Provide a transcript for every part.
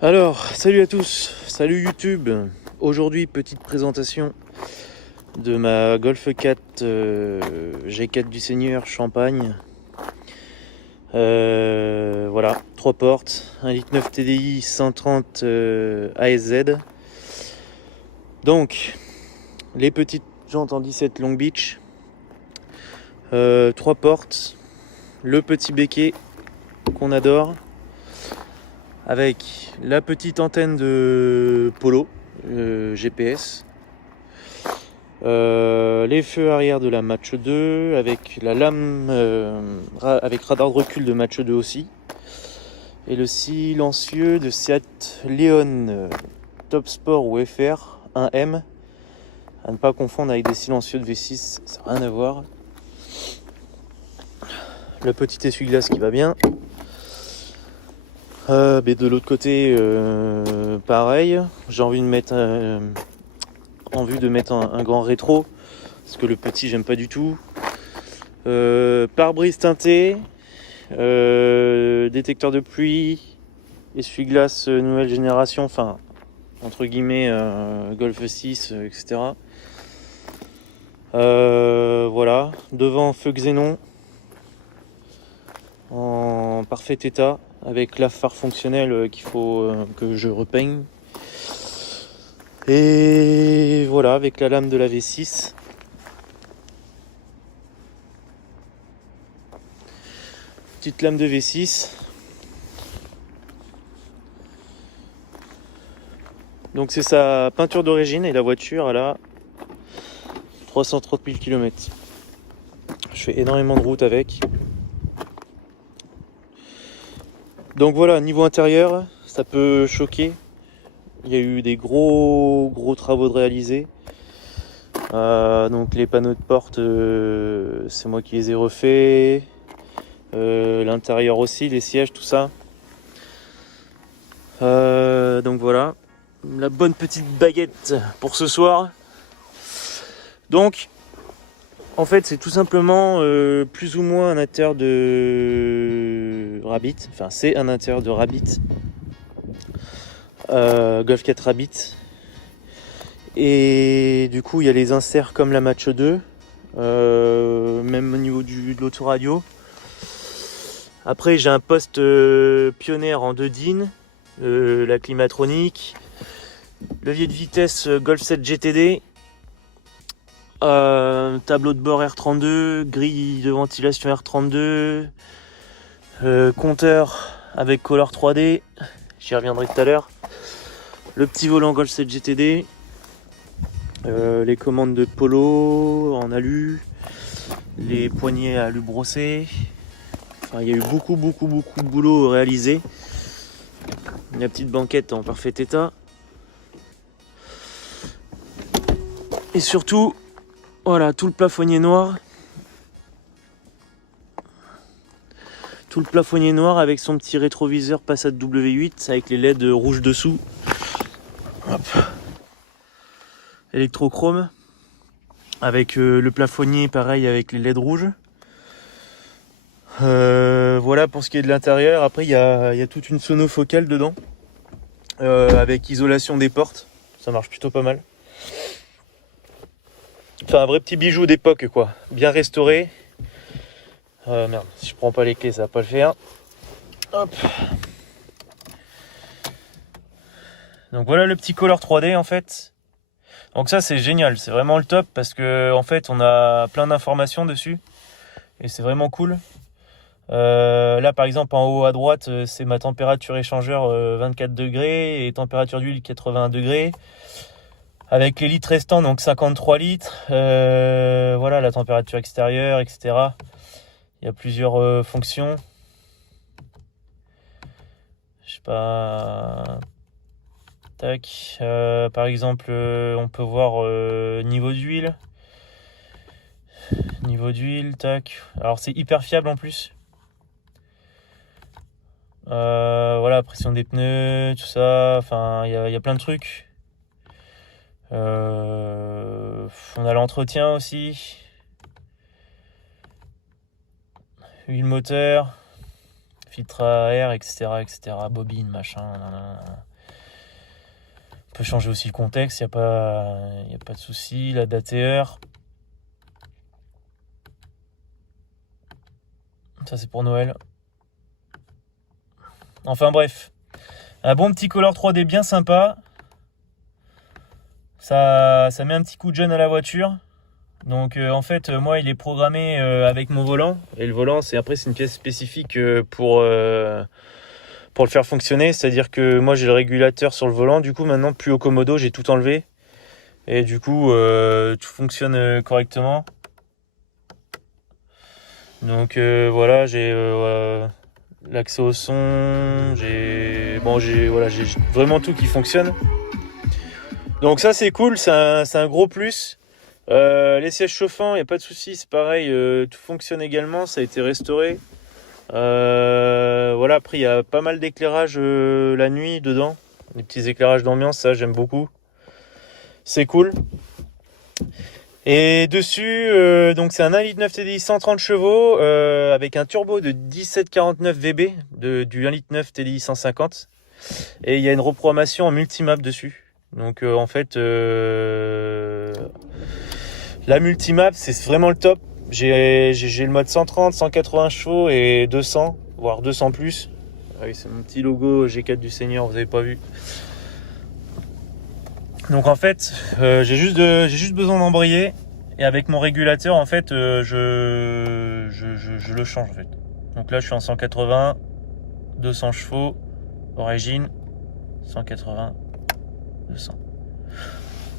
Alors, salut à tous, salut YouTube. Aujourd'hui, petite présentation de ma Golf 4 G4 du Seigneur Champagne. Voilà, 3 portes, 1,9 litre TDI 130 ASZ. Donc, les petites jantes en 17 Long Beach, 3 portes, le petit béquet qu'on adore, avec la petite antenne de Polo GPS, les feux arrière de la Match 2 avec la lame avec radar de recul de Match 2 aussi, et le silencieux de Seat Leon Top Sport ou FR 1M, à ne pas confondre avec des silencieux de V6, ça n'a rien à voir. Le petit essuie-glace qui va bien. Mais de l'autre côté, pareil. J'ai envie de mettre un grand rétro, parce que le petit j'aime pas du tout. Pare-brise teinté, détecteur de pluie, essuie-glace nouvelle génération, enfin entre guillemets Golf 6, etc. Voilà, devant feu xénon en parfait état, avec la phare fonctionnelle qu'il faut que je repeigne. Et voilà, avec la lame de la V6. Petite lame de V6. Donc c'est sa peinture d'origine, et la voiture elle a 330 000 km. Je fais énormément de route avec. Donc voilà, niveau intérieur, ça peut choquer. Il y a eu des gros travaux de réaliser. Donc les panneaux de porte, c'est moi qui les ai refaits. L'intérieur aussi, les sièges, tout ça. Donc voilà, la bonne petite baguette pour ce soir. Donc, en fait, c'est tout simplement plus ou moins un intérieur de Rabbit. Enfin, c'est un intérieur de Rabbit. Golf 4 Rabbit. Et du coup, il y a les inserts comme la Match 2. Même au niveau de l'autoradio. Après, j'ai un poste Pioneer en 2 DIN. La climatronique. Levier de vitesse Golf 7 GTD. Tableau de bord R32, grille de ventilation R32, compteur avec Color 3D, j'y reviendrai tout à l'heure, le petit volant Golf 7 GTD, les commandes de Polo en alu, les poignées à alu brossé. Enfin, il y a eu beaucoup de boulot réalisé. La petite banquette en parfait état. Et surtout, voilà, tout le plafonnier noir. Tout le plafonnier noir avec son petit rétroviseur Passat W8 avec les LED rouges dessous. Hop. Électrochrome. Avec le plafonnier pareil avec les LED rouges. Voilà pour ce qui est de l'intérieur. Après il y a toute une sonofocale dedans. Avec isolation des portes. Ça marche plutôt pas mal. Enfin, un vrai petit bijou d'époque, quoi. Bien restauré. Merde, si je prends pas les clés, ça va pas le faire. Hop. Donc voilà le petit Color 3D en fait. Donc ça c'est génial, c'est vraiment le top parce que en fait on a plein d'informations dessus et c'est vraiment cool. Là par exemple en haut à droite c'est ma température échangeur 24 degrés et température d'huile 81 degrés. Avec les litres restants, donc 53 litres, voilà la température extérieure, etc. Il y a plusieurs fonctions. Je sais pas. Tac. Par exemple, on peut voir niveau d'huile. Niveau d'huile, tac. Alors c'est hyper fiable en plus. Voilà, pression des pneus, tout ça. Enfin, il y a plein de trucs. On a l'entretien aussi. Huile moteur, filtre à air, etc. Bobine, machin. Nanana. On peut changer aussi le contexte, y a pas de souci. La DATR. Ça c'est pour Noël. Enfin bref, un bon petit color 3D bien sympa. Ça met un petit coup de jeune à la voiture. Donc en fait moi il est programmé avec mon volant. Et le volant c'est une pièce spécifique pour le faire fonctionner. C'est-à-dire que moi j'ai le régulateur sur le volant. Du coup maintenant plus au commodo, j'ai tout enlevé. Et du coup tout fonctionne correctement. Donc voilà, j'ai l'accès au son, j'ai vraiment tout qui fonctionne. Donc ça c'est cool, c'est un gros plus. Les sièges chauffants, il n'y a pas de souci, c'est pareil, tout fonctionne également, ça a été restauré. Voilà, après il y a pas mal d'éclairage la nuit dedans, des petits éclairages d'ambiance, ça j'aime beaucoup. C'est cool. Et dessus, donc c'est un 1,9 litre TDI 130 chevaux avec un turbo de 1749 VB du 1,9 litre TDI 150. Et il y a une reprogrammation en multimap dessus. Donc en fait, la multimap c'est vraiment le top. J'ai le mode 130, 180 chevaux et 200, voire 200 plus. Ah oui, c'est mon petit logo G4 du Seigneur, vous avez pas vu. Donc en fait, j'ai juste besoin d'embrayer et avec mon régulateur en fait, je le change en fait. Donc là, je suis en 180, 200 chevaux, origine, 180, 200.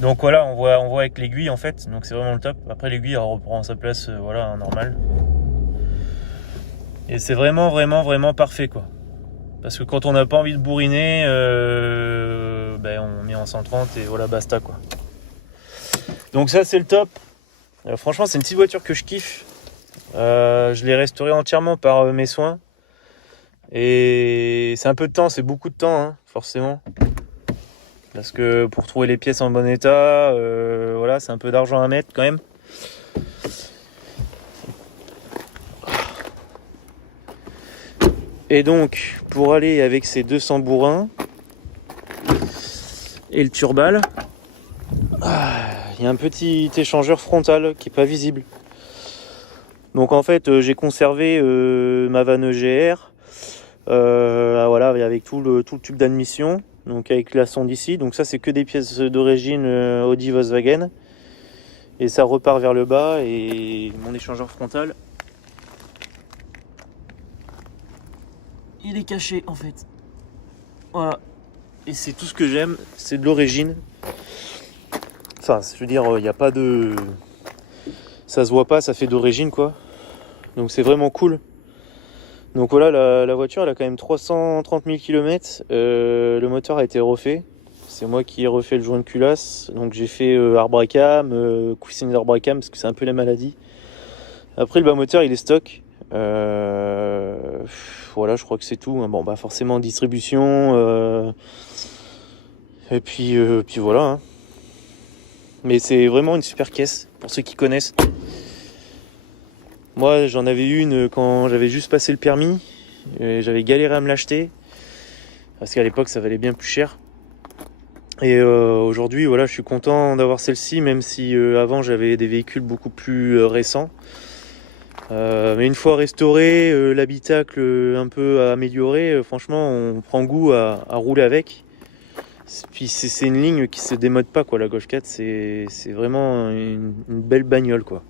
Donc voilà, on voit avec l'aiguille en fait. Donc c'est vraiment le top. Après l'aiguille, elle reprend sa place, voilà, normal. Et c'est vraiment parfait quoi. Parce que quand on n'a pas envie de bourriner, on met en 130 et voilà, basta quoi. Donc ça c'est le top. Franchement c'est une petite voiture que je kiffe. Je l'ai restaurée entièrement par mes soins. Et c'est un peu de temps, c'est beaucoup de temps hein, forcément. Parce que pour trouver les pièces en bon état, voilà, c'est un peu d'argent à mettre quand même. Et donc, pour aller avec ces 200 bourrins et le turbal, il y a un petit échangeur frontal qui n'est pas visible. Donc en fait, j'ai conservé ma vanne EGR, voilà, avec tout le tube d'admission, donc avec la sonde ici. Donc ça, c'est que des pièces d'origine Audi Volkswagen. Et ça repart vers le bas et mon échangeur frontal, il est caché en fait. Voilà. Et c'est tout ce que j'aime, c'est de l'origine. Enfin, je veux dire, il n'y a pas de... Ça se voit pas, ça fait d'origine quoi. Donc c'est vraiment cool. Donc voilà, la voiture elle a quand même 330 000 km. Le moteur a été refait. C'est moi qui ai refait le joint de culasse. Donc j'ai fait arbre à cam, coussine d'arbre à cam parce que c'est un peu la maladie. Après le bas moteur il est stock. Voilà, je crois que c'est tout. Bon bah forcément distribution. Et puis voilà. Hein. Mais c'est vraiment une super caisse pour ceux qui connaissent. Moi j'en avais une quand j'avais juste passé le permis. J'avais galéré à me l'acheter. Parce qu'à l'époque ça valait bien plus cher. Et aujourd'hui voilà, je suis content d'avoir celle-ci, même si avant j'avais des véhicules beaucoup plus récents. Mais une fois restauré, l'habitacle un peu amélioré, franchement on prend goût à rouler avec. Puis c'est une ligne qui se démode pas quoi, la Golf 4 c'est vraiment une belle bagnole quoi.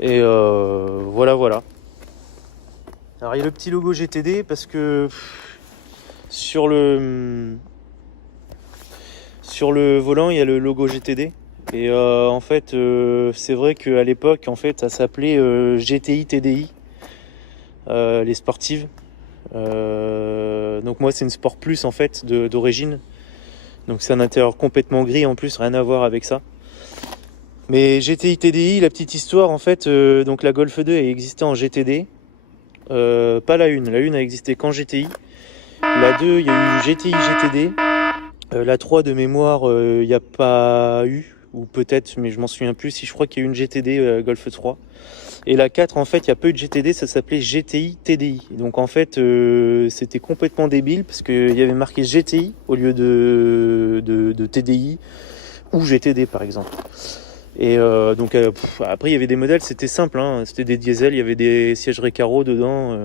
Et voilà. Alors il y a le petit logo GTD parce que sur le volant il y a le logo GTD. Et en fait, c'est vrai qu'à l'époque, en fait, ça s'appelait GTI TDI, les sportives. Donc moi, c'est une Sport Plus en fait d'origine. Donc c'est un intérieur complètement gris en plus, rien à voir avec ça. Mais GTI TDI, la petite histoire, en fait, donc la Golf 2 elle existait en GTD, pas la 1. La 1 a existé qu'en GTI. La 2, il y a eu GTI GTD. La 3 de mémoire, il n'y a pas eu, ou peut-être, mais je m'en souviens plus. Si je crois qu'il y a eu une GTD Golf 3. Et la 4, en fait, il n'y a pas eu de GTD, ça s'appelait GTI TDI. Donc en fait, c'était complètement débile parce qu'il y avait marqué GTI au lieu de TDI ou GTD par exemple. Et donc après, il y avait des modèles, c'était simple, hein. C'était des diesels, il y avait des sièges Recaro dedans.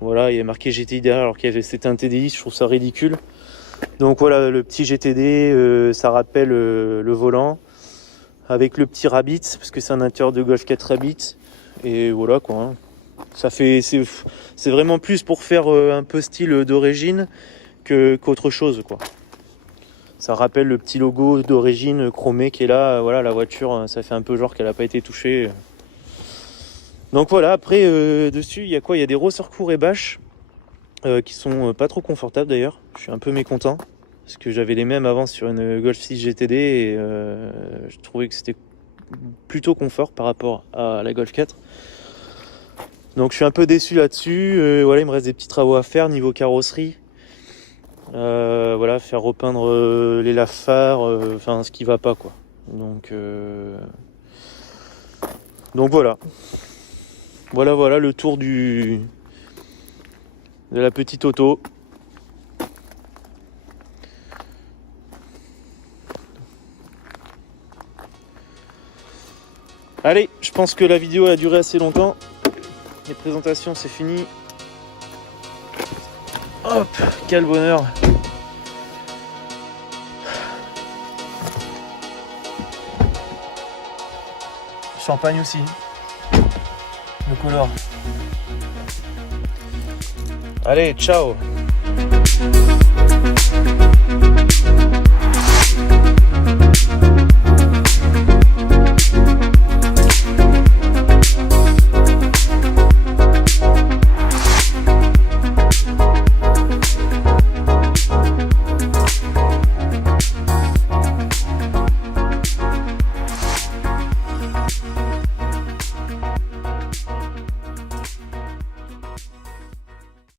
Voilà, il y avait marqué GTI derrière alors c'était un TDI, je trouve ça ridicule. Donc voilà, le petit GTD, ça rappelle le volant avec le petit Rabbit parce que c'est un intérieur de Golf 4 Rabbit. Et voilà quoi, hein. C'est vraiment plus pour faire un peu style d'origine qu'autre chose quoi. Ça rappelle le petit logo d'origine chromé qui est là. Voilà, la voiture, ça fait un peu genre qu'elle n'a pas été touchée. Donc voilà, après dessus il y a quoi? Il y a des ressorts courts et bâches qui sont pas trop confortables d'ailleurs. Je suis un peu mécontent parce que j'avais les mêmes avant sur une Golf 6 GTD et je trouvais que c'était plutôt confort par rapport à la Golf 4. Donc je suis un peu déçu là-dessus. Voilà, il me reste des petits travaux à faire niveau carrosserie. Voilà, faire repeindre les lave-phares, enfin ce qui va pas quoi. Donc voilà. Voilà le tour de la petite auto. Allez, je pense que la vidéo a duré assez longtemps. Les présentations, c'est fini. Hop, quel bonheur. Champagne aussi. Le color. Allez, ciao.